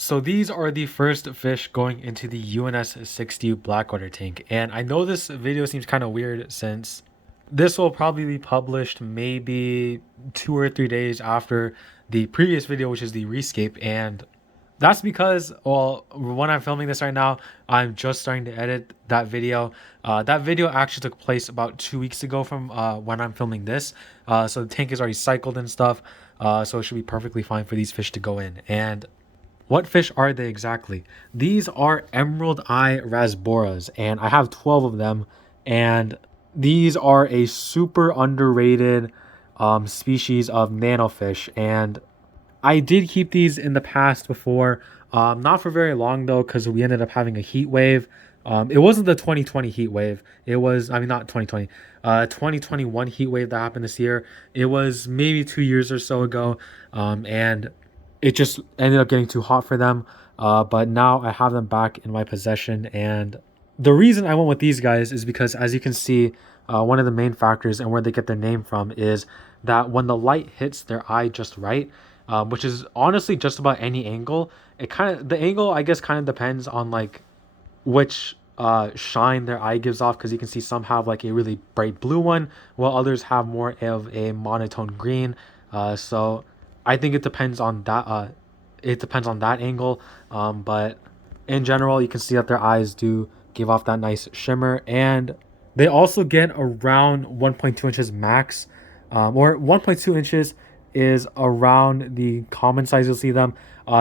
So these are the first fish going into the UNS 60 Blackwater tank. And I know this video seems kind of weird since this will probably be published maybe 2 or 3 days after the previous video, which is the rescape. And that's because, well, when I'm filming this right now, I'm just starting to edit that video. That video actually took place about 2 weeks ago from when I'm filming this. So the tank is already cycled and stuff. So it should be perfectly fine for these fish to go in. And what fish are they exactly? These are Emerald Eye Rasboras, and I have 12 of them. And these are a super underrated species of nano fish. And I did keep these in the past before, not for very long though, because we ended up having a heat wave. It wasn't the 2020 heat wave. It was, I mean, not 2020, 2021 heat wave that happened this year. It was maybe 2 years or so ago, and it just ended up getting too hot for them. But now I have them back in my possession, and the reason I went with these guys is because, as you can see, one of the main factors and where they get their name from is that when the light hits their eye just right, which is honestly just about any angle. The angle I guess kind of depends on like which shine their eye gives off, because you can see some have like a really bright blue one while others have more of a monotone green. So I think it depends on that. It depends on that angle. But in general, you can see that their eyes do give off that nice shimmer, and they also get around 1.2 inches max, or 1.2 inches is around the common size you'll see them.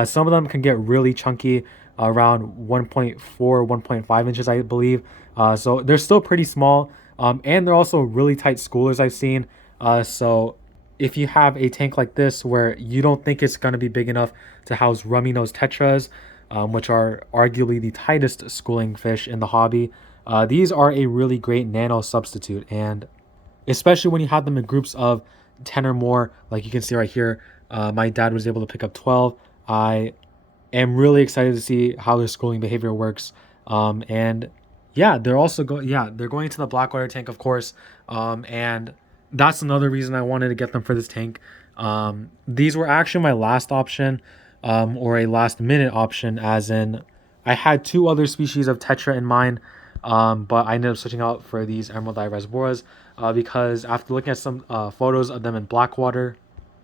Some of them can get really chunky, around 1.4, 1.5 inches, I believe. So they're still pretty small, and they're also really tight schoolers I've seen. So if you have a tank like this where you don't think it's going to be big enough to house rummy nose tetras, which are arguably the tightest schooling fish in the hobby, these are a really great nano substitute. And especially when you have them in groups of 10 or more, like you can see right here, my dad was able to pick up 12. I am really excited to see how their schooling behavior works. And yeah, they're going to the Blackwater tank, of course. And that's another reason I wanted to get them for this tank. These were actually my last option, or a last minute option, as in I had two other species of tetra in mind, but I ended up switching out for these Emerald Eye Rasboras, because after looking at some photos of them in Blackwater,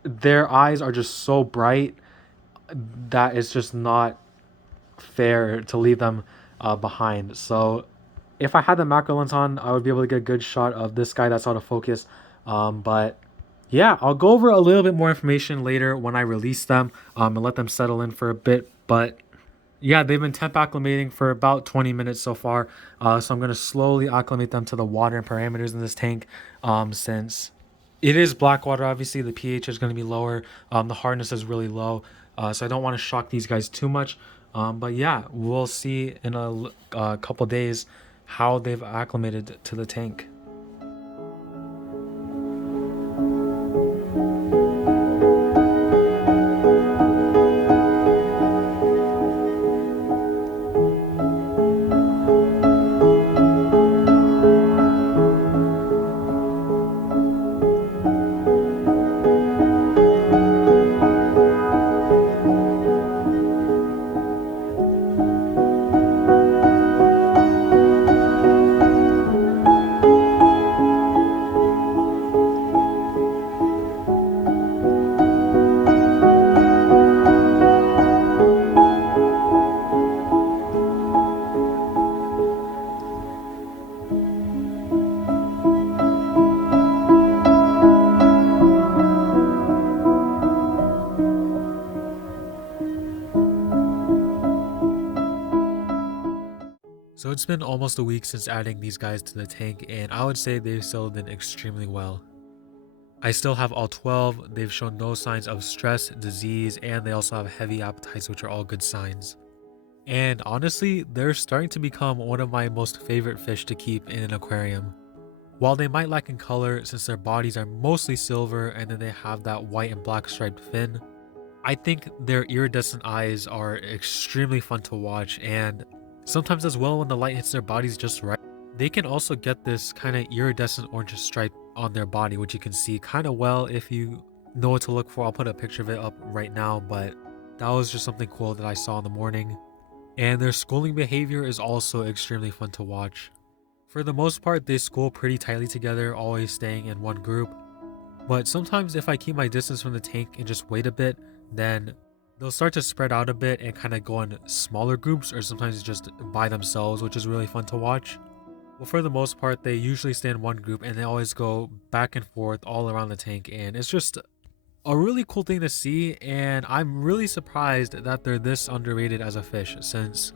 their eyes are just so bright that it's just not fair to leave them behind. So if I had the macro lens on, I would be able to get a good shot of this guy that's out of focus. But yeah, I'll go over a little bit more information later when I release them, and let them settle in for a bit. But yeah, they've been temp acclimating for about 20 minutes so far. So I'm going to slowly acclimate them to the water and parameters in this tank, since it is Blackwater. Obviously, the pH is going to be lower. The hardness is really low. So I don't want to shock these guys too much. But yeah, we'll see in a couple days how they've acclimated to the tank. So it's been almost a week since adding these guys to the tank, and I would say they've settled in extremely well. I still have all 12, they've shown no signs of stress, disease, and they also have heavy appetites, which are all good signs. And honestly, they're starting to become one of my most favorite fish to keep in an aquarium. While they might lack in color since their bodies are mostly silver and then they have that white and black striped fin, I think their iridescent eyes are extremely fun to watch, and sometimes as well when the light hits their bodies just right. They can also get this kind of iridescent orange stripe on their body, which you can see kind of well if you know what to look for. I'll put a picture of it up right now, but That was just something cool that I saw in the morning. And their schooling behavior is also extremely fun to watch. For the most part, they school pretty tightly together, always staying in one group. But sometimes if I keep my distance from the tank and just wait a bit, then they'll start to spread out a bit and kind of go in smaller groups, or sometimes just by themselves, which is really fun to watch. Well, for the most part, they usually stay in one group and they always go back and forth all around the tank, and it's just a really cool thing to see. And I'm really surprised that they're this underrated as a fish, since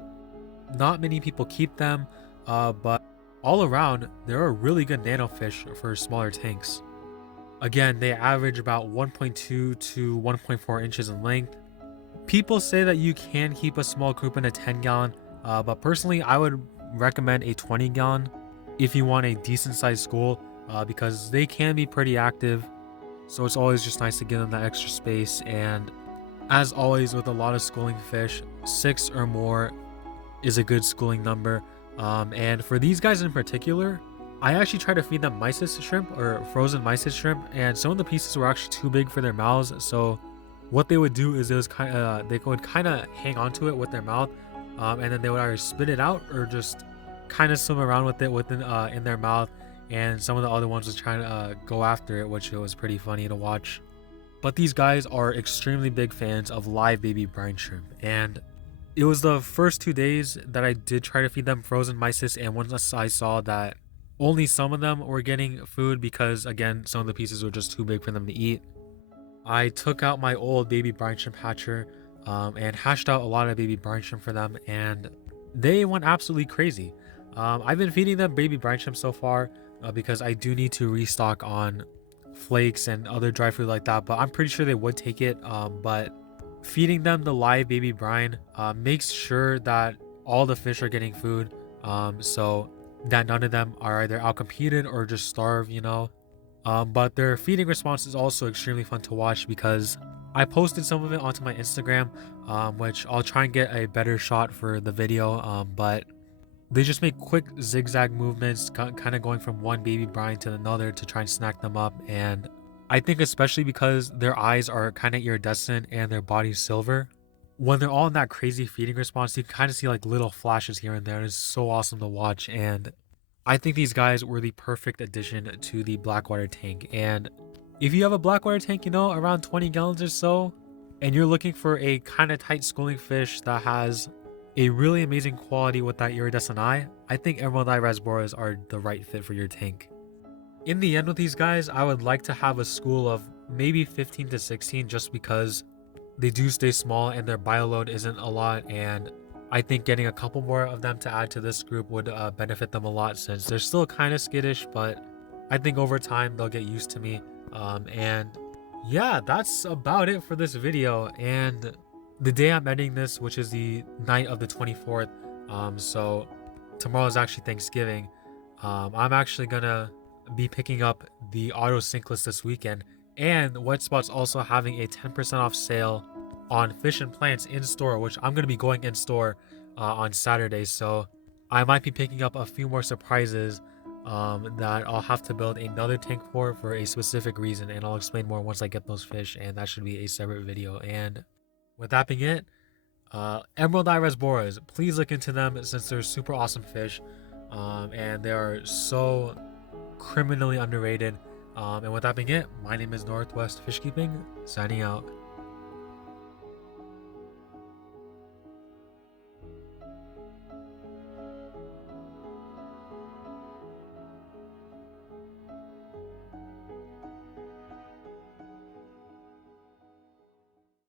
not many people keep them, but all around they're a really good nano fish for smaller tanks. Again, they average about 1.2 to 1.4 inches in length. People say that you can keep a small group in a 10 gallon, but personally I would recommend a 20 gallon if you want a decent sized school, because they can be pretty active. So it's always just nice to give them that extra space. And as always with a lot of schooling fish, 6 or more is a good schooling number. And for these guys in particular, I actually tried to feed them mysis shrimp, or frozen mysis shrimp, and some of the pieces were actually too big for their mouths. So what they would do is they would kind of hang onto it with their mouth, and then they would either spit it out or just kind of swim around with it in their mouth. And some of the other ones was trying to go after it, which was pretty funny to watch. But these guys are extremely big fans of live baby brine shrimp, and it was the first 2 days that I did try to feed them frozen mysis, and once I saw that only some of them were getting food because, again, some of the pieces were just too big for them to eat, I took out my old baby brine shrimp hatcher and hatched out a lot of baby brine shrimp for them, and they went absolutely crazy. I've been feeding them baby brine shrimp so far because I do need to restock on flakes and other dry food like that, but I'm pretty sure they would take it. But feeding them the live baby brine makes sure that all the fish are getting food, so that none of them are either outcompeted or just starve, but their feeding response is also extremely fun to watch, because I posted some of it onto my Instagram, which I'll try and get a better shot for the video, but they just make quick zigzag movements, kind of going from one baby brine to another to try and snack them up. And I think especially because their eyes are kind of iridescent and their body's silver, when they're all in that crazy feeding response, you kind of see like little flashes here and there. It's so awesome to watch, and I think these guys were the perfect addition to the Blackwater tank. And if you have a Blackwater tank, around 20 gallons or so, and you're looking for a kind of tight schooling fish that has a really amazing quality with that iridescent eye, I think Emerald Eye Rasboras are the right fit for your tank. In the end with these guys, I would like to have a school of maybe 15 to 16, just because they do stay small and their bioload isn't a lot, and I think getting a couple more of them to add to this group would benefit them a lot, since they're still kind of skittish, but I think over time they'll get used to me. And yeah, that's about it for this video. And the day I'm editing this, which is the night of the 24th, so tomorrow is actually Thanksgiving, I'm actually gonna be picking up the auto sync list this weekend, and Wet Spot's also having a 10% off sale on fish and plants in store, which I'm going to be going in store on Saturday. So I might be picking up a few more surprises that I'll have to build another tank for a specific reason, and I'll explain more once I get those fish, and that should be a separate video. And with that being it, Emerald Eye Rasboras, please look into them, since they're super awesome fish, and they are so criminally underrated. And with that being it, my name is Northwest Fishkeeping, signing out.